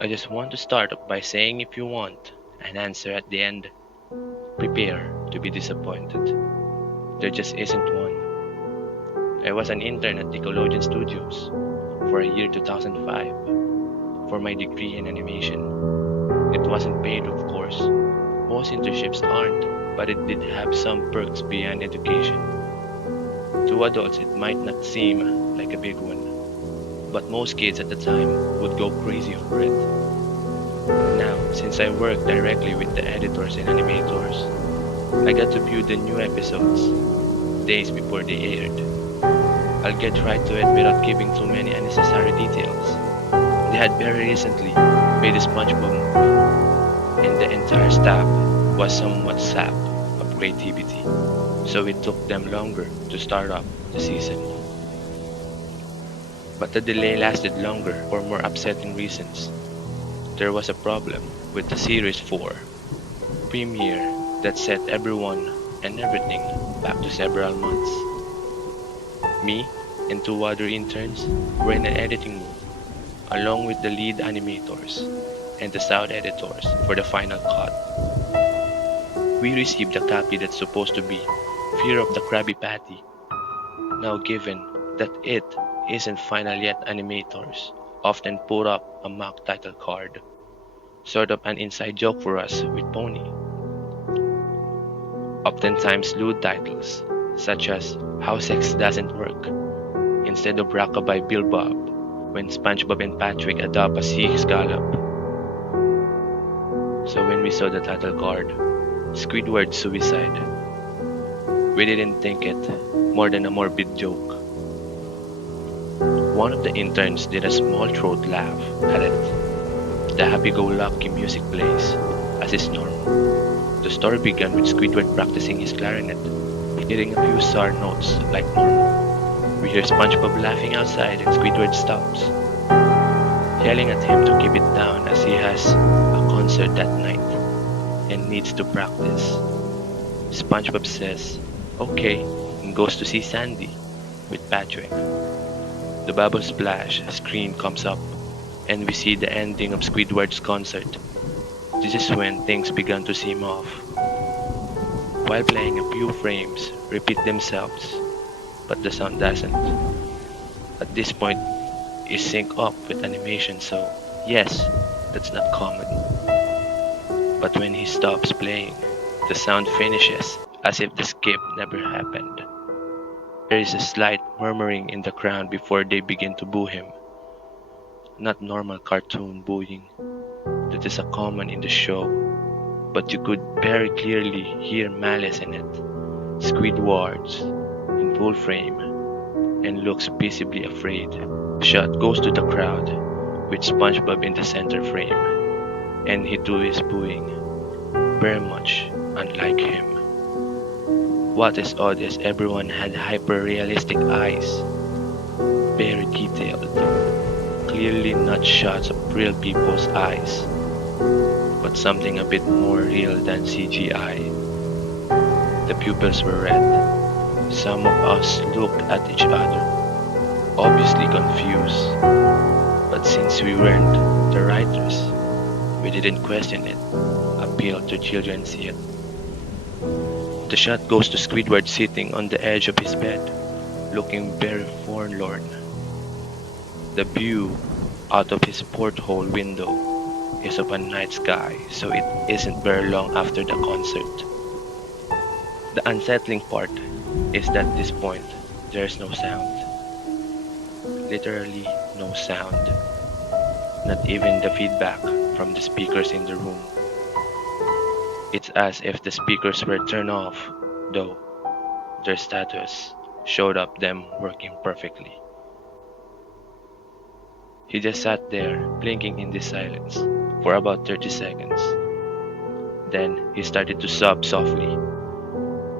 I just want to start off by saying if you want an answer at the end, prepare to be disappointed. There just isn't one. I was an intern at Nickelodeon Studios for a year 2005 for my degree in animation. It wasn't paid, of course. Most internships aren't, but it did have some perks beyond education. To adults, it might not seem like a big one, but most kids at the time would go crazy for it. Now, since I work directly with the editors and animators, I got to view the new episodes days before they aired. I'll get right to it without giving too many unnecessary details. They had very recently made a Spongebob movie, and the entire staff was somewhat sapped of creativity, so it took them longer to start up the season. But the delay lasted longer for more upsetting reasons. There was a problem with the Series 4 premiere that set everyone and everything back to several months. Me and two other interns were in an editing room, along with the lead animators and the sound editors for the final cut. We received a copy that's supposed to be Fear of the Krabby Patty. Now, given that it isn't final yet, animators often put up a mock title card, sort of an inside joke for us with Pony. Oftentimes lewd titles, such as How Sex Doesn't Work, instead of Rockabye Bill Bob, when SpongeBob and Patrick adopt a sea scallop. So when we saw the title card, Squidward Suicide, we didn't think it more than a morbid joke. One of the interns did a small throat laugh at it. The happy-go-lucky music plays, as is normal. The story began with Squidward practicing his clarinet, hitting a few sour notes like normal. We hear SpongeBob laughing outside and Squidward stops, yelling at him to keep it down as he has a concert that night and needs to practice. SpongeBob says, okay, and goes to see Sandy with Patrick. The bubble splash screen comes up, and we see the ending of Squidward's concert. This is when things began to seem off. While playing, a few frames repeat themselves, but the sound doesn't. At this point, is sync up with animation, so yes, that's not common. But when he stops playing, the sound finishes as if the skip never happened. There is a slight murmuring in the crowd before they begin to boo him. Not normal cartoon booing that is a common in the show, but you could very clearly hear malice in it. Squidward's in full frame and looks visibly afraid. The shot goes to the crowd with SpongeBob in the center frame, and he too is booing, very much unlike him. What is odd is everyone had hyper-realistic eyes, very detailed, clearly not shots of real people's eyes, but something a bit more real than CGI. The pupils were red. Some of us looked at each other, obviously confused, but since we weren't the writers, we didn't question it, appeal to children see it. The shot goes to Squidward sitting on the edge of his bed, looking very forlorn. The view out of his porthole window is of a night sky, so it isn't very long after the concert. The unsettling part is that at this point, there's no sound. Literally no sound. Not even the feedback from the speakers in the room. It's as if the speakers were turned off, though their status showed up them working perfectly. He just sat there, blinking in the silence, for about 30 seconds. Then he started to sob softly.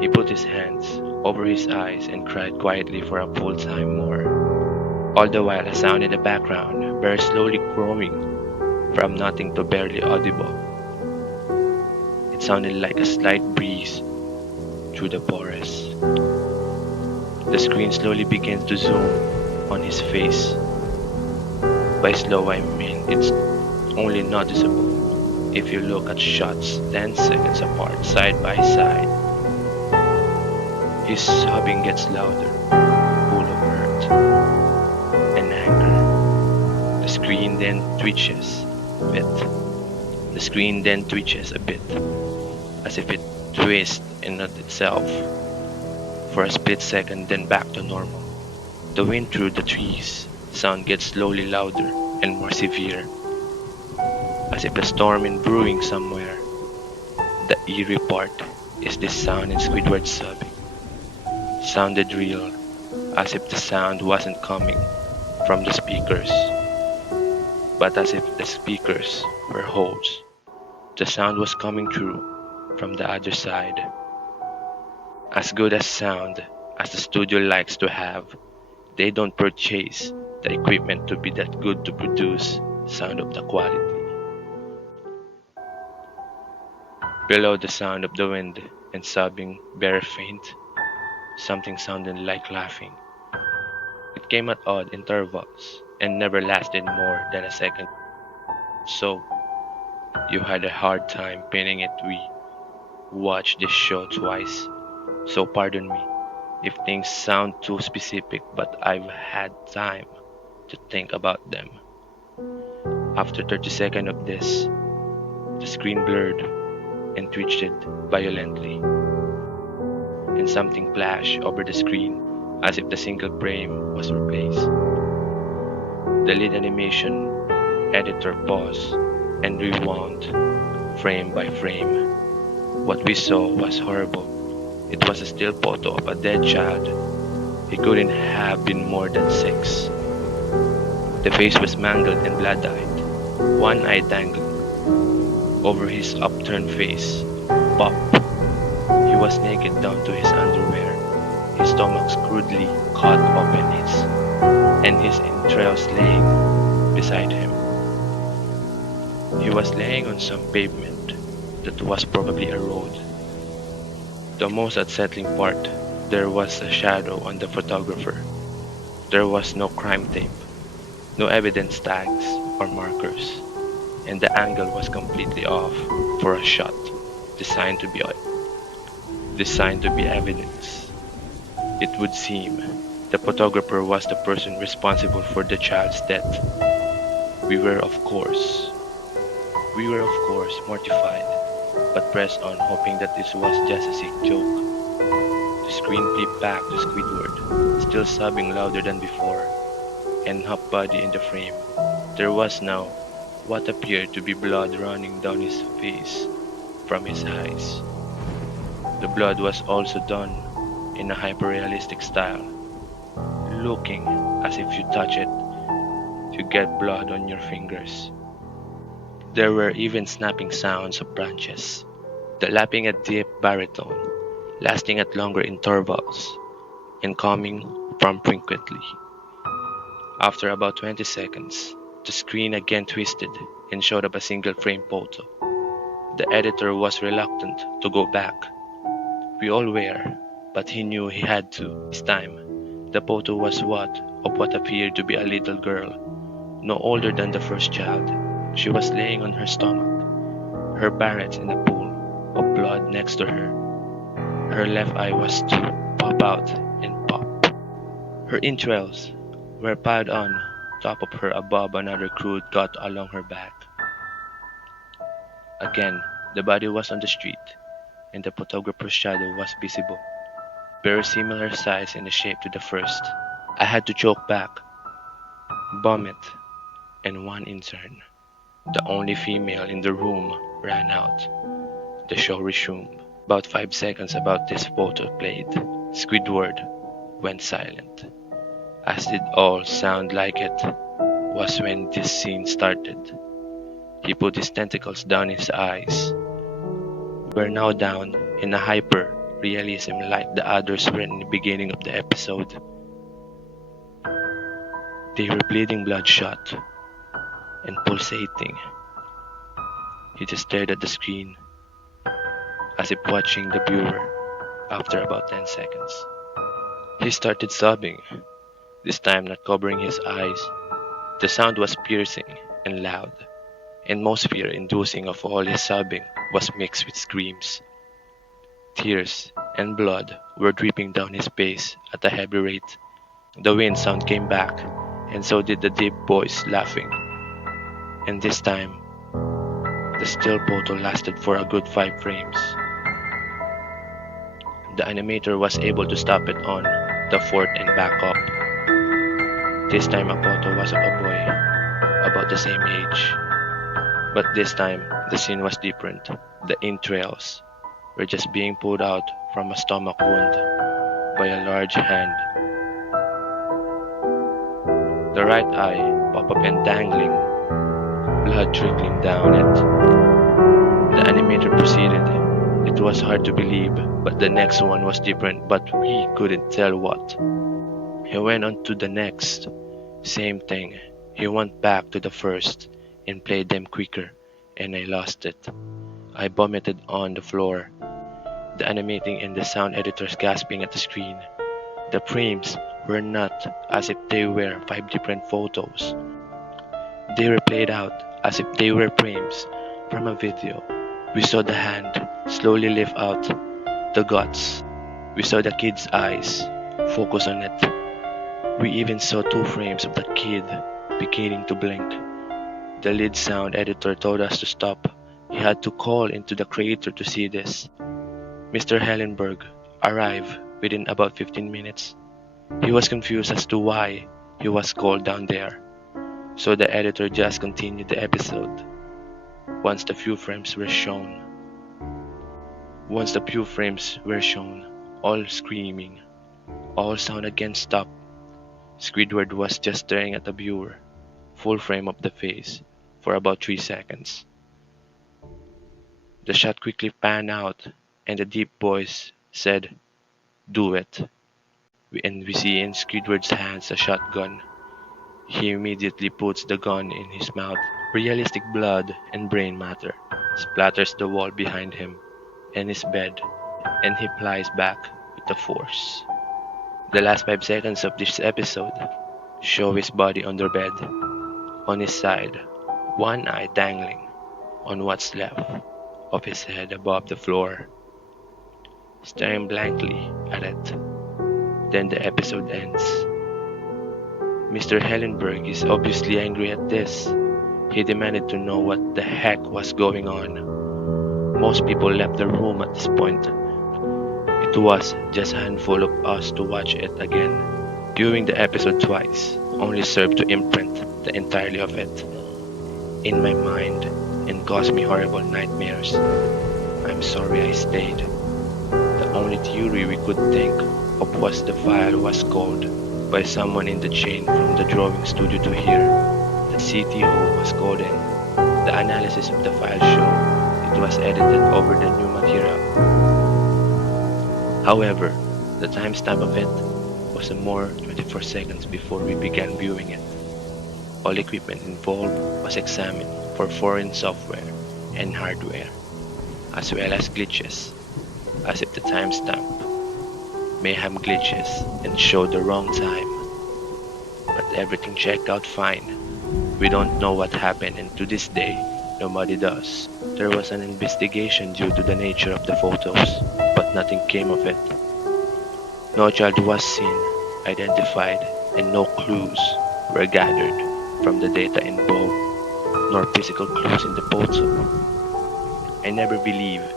He put his hands over his eyes and cried quietly for a full time more. All the while a sound in the background, very slowly growing from nothing to barely audible. It sounded like a slight breeze through the forest. The screen slowly begins to zoom on his face. By slow I mean it's only noticeable if you look at shots 10 seconds apart side by side. His sobbing gets louder, full of hurt and anger. The screen then twitches a bit. The screen then twitches a bit, as if it twists in on itself for a split second, then back to normal. The wind through the trees, sound gets slowly louder and more severe, as if the storm is brewing somewhere. The eerie part is this sound in Squidward's sobbing. Sounded real, as if the sound wasn't coming from the speakers, but as if the speakers were holes. The sound was coming through from the other side. As good as sound as the studio likes to have, they don't purchase the equipment to be that good to produce sound of the quality. Below the sound of the wind and sobbing very faint, something sounded like laughing. It came at odd intervals and never lasted more than a second. So, you had a hard time pinning it. We watched this show twice, so pardon me if things sound too specific, but I've had time to think about them. After 30 seconds of this, the screen blurred and twitched violently, and something flashed over the screen as if the single frame was replaced. The lead animation editor paused and rewound frame by frame. What we saw was horrible. It was a still photo of a dead child. He couldn't have been more than 6. The face was mangled and blood-eyed, one eye dangling over his upturned face. Pop. He was naked down to his underwear, his stomach crudely cut open, and his entrails laying beside him. He was laying on some pavement that was probably a road. The most unsettling part, there was a shadow on the photographer. There was no crime tape, no evidence tags or markers, and the angle was completely off for a shot designed to be evidence. It would seem the photographer was the person responsible for the child's death. We were of course mortified, but pressed on hoping that this was just a sick joke. The screen flipped back to Squidward, still sobbing louder than before, and half body in the frame. There was now what appeared to be blood running down his face from his eyes. The blood was also done in a hyper-realistic style, looking as if you touch it, you get blood on your fingers. There were even snapping sounds of branches, the lapping at deep baritone, lasting at longer intervals, and coming from frequently. After about 20 seconds, the screen again twisted and showed up a single frame photo. The editor was reluctant to go back. We all were, but he knew he had to this time. The photo was of what appeared to be a little girl, no older than the first child. She was laying on her stomach, her barrettes in a pool of blood next to her. Her left eye was to pop out and pop. Her entrails were piled on top of her above another crude cut along her back. Again, the body was on the street, and the photographer's shadow was visible, very similar size and shape to the first. I had to choke back, vomit, and one intern, the only female in the room, ran out. The show resumed. About 5 seconds about this photo played, Squidward went silent. As did all sound like it was when this scene started. He put his tentacles down his eyes. Were now down in a hyper-realism like the others were in the beginning of the episode. They were bleeding bloodshot and pulsating. He just stared at the screen, as if watching the viewer. After about 10 seconds, he started sobbing, this time not covering his eyes. The sound was piercing and loud, and most fear-inducing of all his sobbing was mixed with screams. Tears and blood were dripping down his face at a heavy rate. The wind sound came back, and so did the deep voice laughing. And this time, the still photo lasted for a good 5 frames. The animator was able to stop it on the fourth and back up. This time a photo was of a boy, about the same age. But this time, the scene was different. The entrails were just being pulled out from a stomach wound by a large hand. The right eye popped up and dangling, blood trickling down it. The animator proceeded. It was hard to believe, but the next one was different, but we couldn't tell what. He went on to the next. Same thing. He went back to the first and played them quicker, and I lost it. I vomited on the floor. The animating and the sound editors gasping at the screen. The frames were not as if they were 5 different photos. They were played out as if they were frames from a video. We saw the hand slowly lift out the guts. We saw the kid's eyes focus on it. We even saw 2 frames of the kid beginning to blink. The lead sound editor told us to stop. He had to call into the creator to see this. Mr. Hellenberg arrived within about 15 minutes. He was confused as to why he was called down there. So the editor just continued the episode. Once the few frames were shown, all screaming, all sound again stopped. Squidward was just staring at the viewer, full frame of the face, for about 3 seconds. The shot quickly panned out, and the deep voice said, "Do it." And we see in Squidward's hands a shotgun. He immediately puts the gun in his mouth. Realistic blood and brain matter splatters the wall behind him and his bed, and he flies back with the force. The last 5 seconds of this episode show his body on the bed, on his side, one eye dangling on what's left of his head above the floor, staring blankly at it. Then the episode ends. Mr. Hellenberg is obviously angry at this. He demanded to know what the heck was going on. Most people left the room at this point. It was just a handful of us to watch it again. Viewing the episode twice only served to imprint the entirety of it in my mind and caused me horrible nightmares. I'm sorry I stayed. The only theory we could think of was the file was called by someone in the chain from the drawing studio to here. The CTO was called in. The analysis of the file showed it was edited over the new material. However, the timestamp of it was a more 24 seconds before we began viewing it. All equipment involved was examined for foreign software and hardware, as well as glitches, as if the timestamp may have glitches and showed the wrong time. But everything checked out fine. We don't know what happened, and to this day, nobody does. There was an investigation due to the nature of the photos, but nothing came of it. No child was seen, identified, and no clues were gathered from the data involved, nor physical clues in the photo. I never believed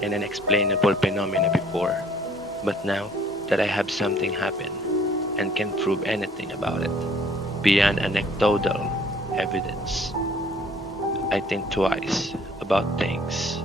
in unexplainable phenomena before, but now that I have something happen and can prove anything about it, beyond anecdotal evidence, I think twice about things.